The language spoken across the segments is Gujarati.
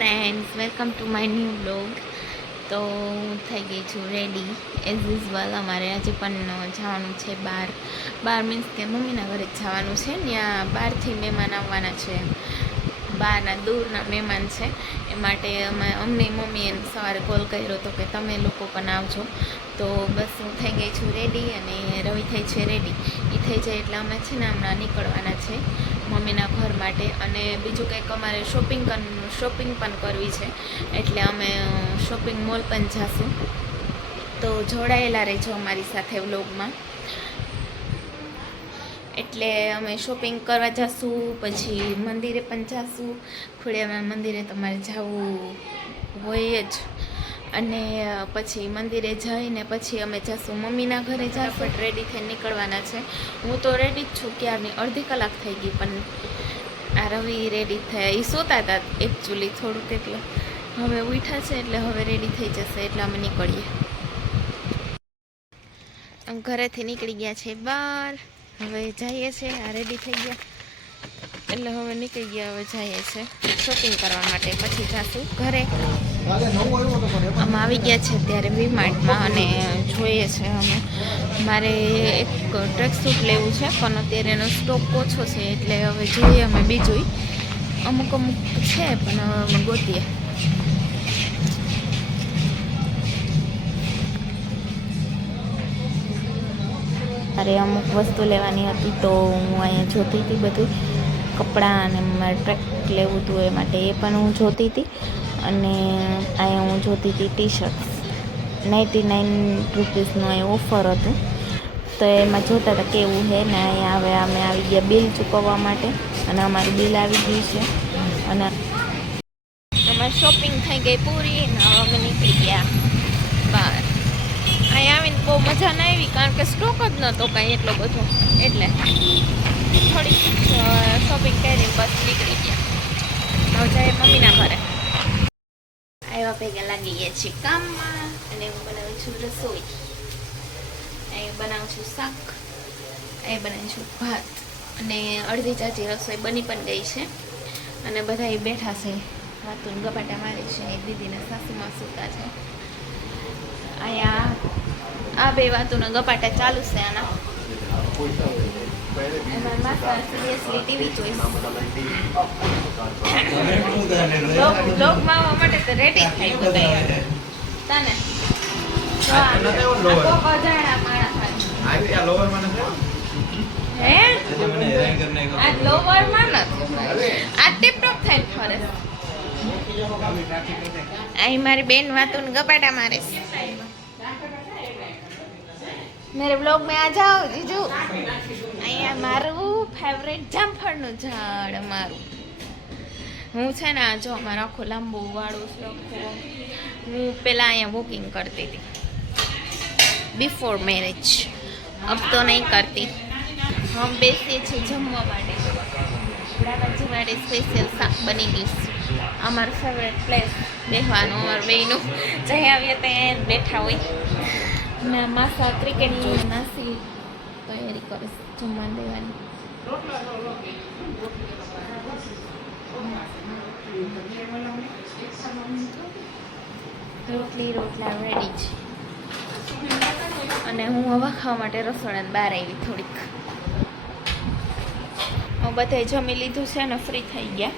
Friends, welcome to my new blog. તો હું થઈ ગઈ છું રેડી એઝ યુઝવલ. અમારે આજે પણ જવાનું છે બહાર મીન્સ કે મમ્મીના ઘરે જ જવાનું છે. ત્યાં બહારથી મહેમાન આવવાના છે, બહારના દૂરના મહેમાન છે. એ માટે અમને મમ્મીએ સવારે કોલ કર્યો હતો કે તમે લોકો પણ આવજો. તો બસ હું થઈ ગઈ છું રેડી અને રવિ થઈ છે રેડી. એ થઈ જાય એટલે અમે છે ને હમણાં નીકળવાના છે મમ્મીના ઘર માટે. અને બીજું કંઈક અમારે શોપિંગ પણ કરવી છે, એટલે અમે શોપિંગ મોલ પણ જઈશું. તો જોડાયેલા રહેજો અમારી સાથે વ્લોગમાં. એટલે અમે શોપિંગ કરવા જઈશું, પછી મંદિરે પણ જઈશું. ખોડિયારમાં મંદિરે તમારે જવું હોય જ. અને પછી મંદિરે જઈને પછી અમે જઈશું મમ્મીના ઘરે. ફટાફટ રેડી થઈને નીકળવાના છે. હું તો રેડી જ છું ક્યારની, અડધી કલાક થઈ ગઈ. પણ આ રવિ રેડી થયા, એ સૂતા હતા એકચ્યુઅલી થોડુંક, એટલે હવે ઉઠ્યા છે એટલે હવે રેડી થઈ જશે એટલે અમે નીકળીએ. ઘરેથી નીકળી ગયા છે બહાર, હવે જઈએ છે. આ રેડી થઈ ગયા એટલે હવે નીકળી ગયા, હવે જઈએ છે શોપિંગ કરવા માટે. પછી જાશું ઘરે. અમે આવી ગયા છે અત્યારે વી-માર્ટમાં અને જોઈએ છે અમે. મારે એક ટ્રેક સૂટ લેવું છે પણ અત્યારે એનો સ્ટોક ઓછો છે, એટલે હવે જોઈએ અમે બીજું. અમુક છે પણ અમે ગોતીએ. મારે અમુક વસ્તુ લેવાની હતી તો હું અહીંયા જોતી હતી બધું કપડાં, અને મારે ટ્રેક લેવું હતું એ માટે એ પણ હું જોતી હતી. અને અહીંયા હું જોતી હતી ટી શર્ટ્સ. 99 રૂપીસનું અહીંયા ઓફર હતું, તો એમાં જોતા હતા કેવું છે ને. અહીંયા હવે અમે આવી ગયા બિલ ચૂકવવા માટે, અને અમારું બિલ આવી ગયું છે. અને અમારી શોપિંગ થઈ ગઈ પૂરી ને હવે અમે નીકળી ગયા બહાર. અહીંયા આવીને બહુ મજા ના આવી, કારણ કે સ્ટોક જ નહોતો કાંઈ એટલો બધો, એટલે થોડીક શોપિંગ કરીને બસ નીકળી ગયા. હવે જાય મમ્મીના ઘરે. આવ્યા ભેગા લાગી ગયા છીએ કામમાં, અને હું બનાવું છું રસોઈ. અહીં બનાવું છું શાક, અહીં બનાવું છું ભાત, અને અડધી ચાચી રસોઈ બની પણ ગઈ છે. અને બધા બેઠા છે, વાતું ગપાટા મારે છે. દીદીના સાસુમાં સૂતા છે. અહીંયા આ બે વાતોના ગપાટા ચાલુ છે આના. એમાં માસા સિરિયસલી ટીવી જોઈશ. બ્લોગમાં આવવા માટે તો રેડી થઈ બધા તને અજાણા માણસ હે આ લોવરમાં નથી, આ ટીપટોપ થઈને ફરે. અહીં મારી બેન વાતું ગપાટા મારે. मेरे ब्लॉग में आ जाओ जीजू. અહીંયા મારું ફેવરેટ જામફળનું ઝાડ અમારું. હું છે ને આ જો અમારો આખો લાંબુ વાળું છે. હું પહેલાં અહીંયા વોકિંગ કરતી હતી બિફોર મેરેજ, અબ તો નહીં કરતી. હમ બેસીએ છીએ જમવા માટે. દાદાજી માટે સ્પેશિયલ શાક બની ગયું. અમારું ફેવરેટ પ્લેસ બેસવાનું, અમારું બેયનું જઈ આવીએ ત્યાં બેઠા હોય. ના માસા ક્રિકેટ જોઈ, માસી તૈયારી કરે છે જમવા દેવાની. રોટલા રેડી છે. અને હું હવા ખાવા માટે રસોડાની બહાર આવી થોડીક. હું બધાએ જમી લીધું છે ને ફ્રી થઈ ગયા.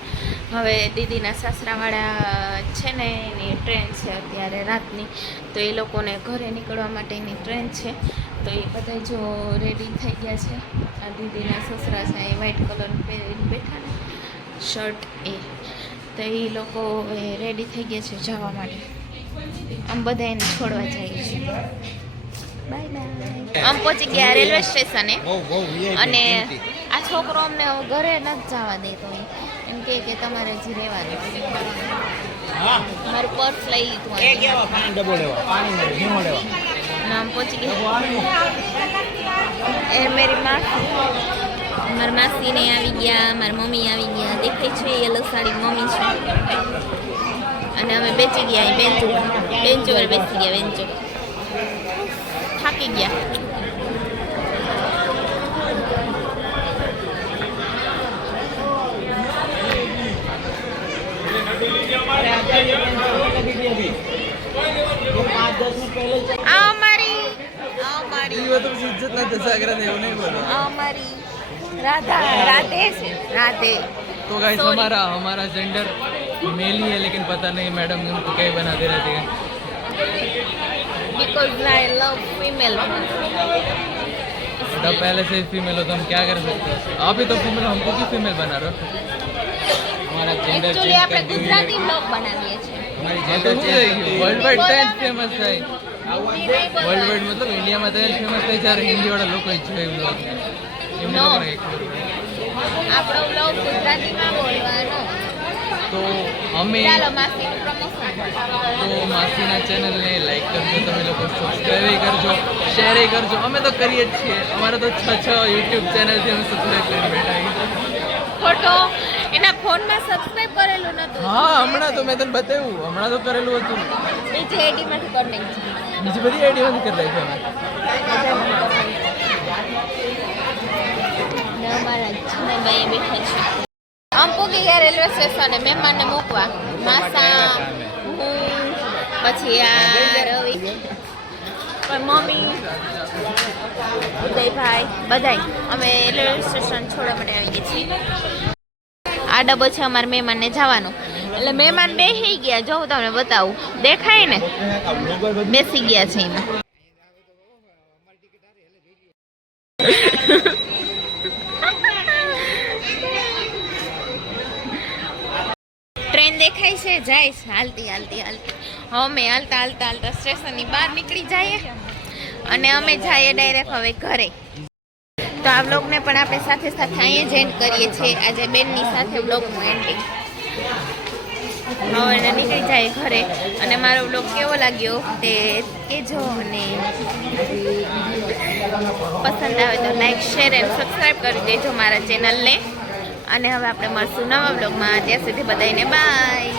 હવે દીદીના સાસરાવાળા છે ને એની ટ્રેન છે અત્યારે રાતની, તો એ લોકોને ઘરે નીકળવા માટેની ટ્રેન છે. તો એ બધા જો રેડી થઈ ગયા છે. આ દીદીના સસરા છે, એ વ્હાઈટ કલરનું પહેરીને બેઠા ને શર્ટ, એ તો એ લોકો રેડી થઈ ગયા છે જવા માટે. આમ બધા એને છોડવા જાય છે. Bye bye. આમ પહોંચી ગયા રેલવે સ્ટેશને. અને આ છોકરો અમને ઘરે નથી જવા દેતો. એમ કે તમારે હજી રહેવાનું. મારું પર્સ લઈ લીધું. આમ પહોંચી ગયા. એ મારી માસી, મારી માસીને આવી ગયા, મારી મમ્મી આવી ગયા. દેખાય છે યલો સાડી મમ્મી છે. અને અમે બેસી ગયા બેન્ચો પર બેસી ગયા. બેન્ચો થાકી ગયા. આ અમારી तो इज्जत ना दसागरा ने उन्हें बोलो આ અમારી राधे से राधे। तो गाइस हमारा जेंडर मेल ही है, लेकिन पता नहीं मैडम हमको क्या ही बनाते रहती है। Because I love female। जब पहले से फीमेल हो तो हम क्या कर सकते हैं? आप ही तो फीमेल, हमको क्यों फीमेल बना रहे हो? हमारा जेंडर एक्चुअली આપણે ગુજરાતી બ્લોગ બનાવીએ છીએ। हमारी gender world wide time famous है। वर्ल्ड वाइड मतलब इंडिया में तो फेमस है यार, हिंदी वाला लोग कोई जो है ब्लॉग नो આપણો બ્લોગ ગુજરાતીમાં બોલવાનો। तो हमें ચાલો માસીનું પ્રમોશન तो मासीना चैनल ने लाइक करजो, તમે લોકો સબસ્ક્રાઇબ કરજો, શેર કરજો। અમે તો કરીએ જ છીએ, અમારે તો 6 YouTube ચેનલ થી અમે સબસ્ક્રાઇબ કરી બેઠા છીએ। ફોટો એના ફોનમાં સબસ્ક્રાઇબ કરેલું નતું। હા હમણાં તો મેં તને બતાવ્યું, હમણાં તો કરેલું હતું। બીજી આઈડી માંથી કરી નાખી। બીજી બધી આઈડી માંથી કરી નાખ્યું અમે। ને અમારા ભાઈ બેઠા છે। આમ પૂગી ગયા રેલવે સ્ટેશને મહેમાનને મૂકવા। માસા હું પછી આ રવિ પણ મમ્મી ઉદયભાઈ બધાય અમે રેલવે સ્ટેશન છોડવા માટે આવી ગયા છીએ। આ ડબ્બો છે અમારા મહેમાનને જવાનું, એટલે મહેમાન બેસી ગયા, જો હું તમને બતાવું, દેખાય ને બેસી ગયા છે એમાં। ટ્રેન દેખાય છે, જાય છે હાલતી હાલતી હાલતી। અમે હાલતા હાલતા હાલતા સ્ટેશનની બહાર નીકળી જઈએ અને અમે જઈએ ડાયરેક્ટ હવે ઘરે। તો આ બ્લોગને પણ આપણે સાથે સાથે અહીંયા જ એન્ડ કરીએ છીએ, આજે બેનની સાથે બ્લોગનું એન્ડિંગ। હવે નીકળી જાય ઘરે, અને મારો બ્લોગ કેવો લાગ્યો તે કહેજો, અને પસંદ આવે તો લાઈક શેર એન્ડ સબસ્ક્રાઈબ કરી દેજો મારા ચેનલને। અને હવે આપણે મળશું નવા બ્લોગમાં, ત્યાં સુધી બધાને બાય।